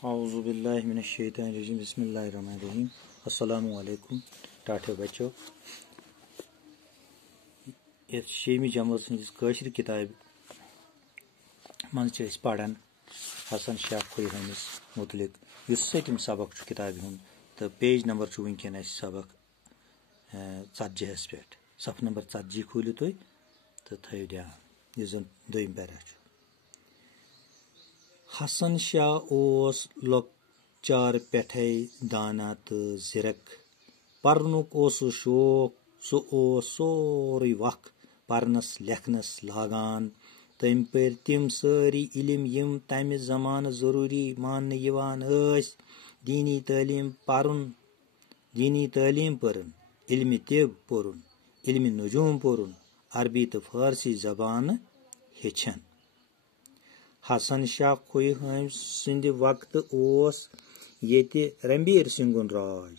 औज़ुबिल्लाहि मिनश्शैतानिर्रजीम बिस्मिल्लाहिर्रहमानिर्रहीम। अस्सलामु अलैकुम टाठे बच्चों। ये 6वीं जमात काशिर किताब मज पढ़ान हसन शाह खोई हमिस मुतलिक युस सतिम सबक किताब हुन तो पेज नंबर वनकन सबक 40 पे सफ नंबर 40 खोलू तुम तो थो ध्यान यह जन दोम पैरा। हसन शाह ओस लॉकचार पेठे दाना तो जिरक पर्नुक ओस शौक सो ओस सोरे वख परनस लेखनस लागान तम पर तिम सारी इल्म यम तम जमान जरूरी मान यवान दीनी तालीम परन इल्म तिब पुरन इल्म नजूम पुरन अरबी तो फारसी जबान हेचन। हसन शाह खोई सिंध वक्त ओस येते रणबीर सिंगुन राज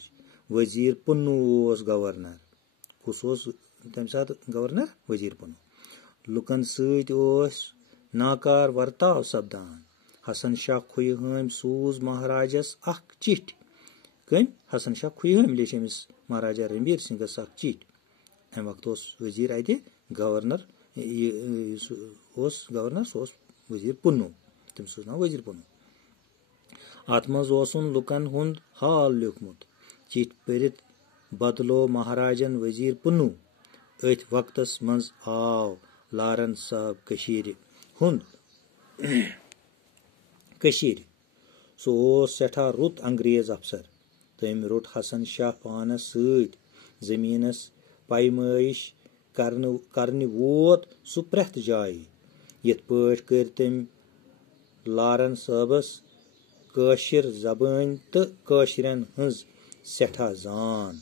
वजीर पुन्नु ओस गवर्नर कुस ओस तम साथ गवर्नर वजीर पुन्नु लुकन सत ओस नाकार वर्ताव सपदान। हसन शाह खोई सूज महाराजस अख चिठ कम हसन शाह खोई लेच अमिस महाराजा रणबीर सिंगस अख चिठ अम वक्त ओस वजीर अते गवर्नर गवर्नर वजीर पुन्नु तमिस नाव वजीर पुन्नु अत मज लुकन हुंद हाल लिखमुत चिठ परित बदलो महाराजन वजीर पुन्नु अथ वक्तस मज आव लारन साहब कशीर सो सठा रुत अंग्रेज अफसर तम रुट हसन शाह पानस सत जमीनस पैमाइश करने वोत सु प्रेथ जाय यथ पट कर तम लारन साहबस काशिर जबान तो काशिरन हज सठा जान।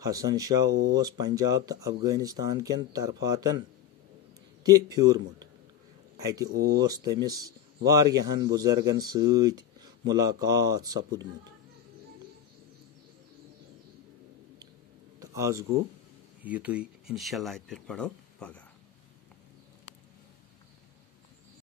हसन शाह ओस पंजाब तो अफगानिस्तान केन तरफातन ते फ्योरमुत अति ओस तमिस वारियाहन बुजुर्गन सत मुलाकात सपुदमुत। तो आज गो यह तुम इंशाअल्लाह पे पढ़ो।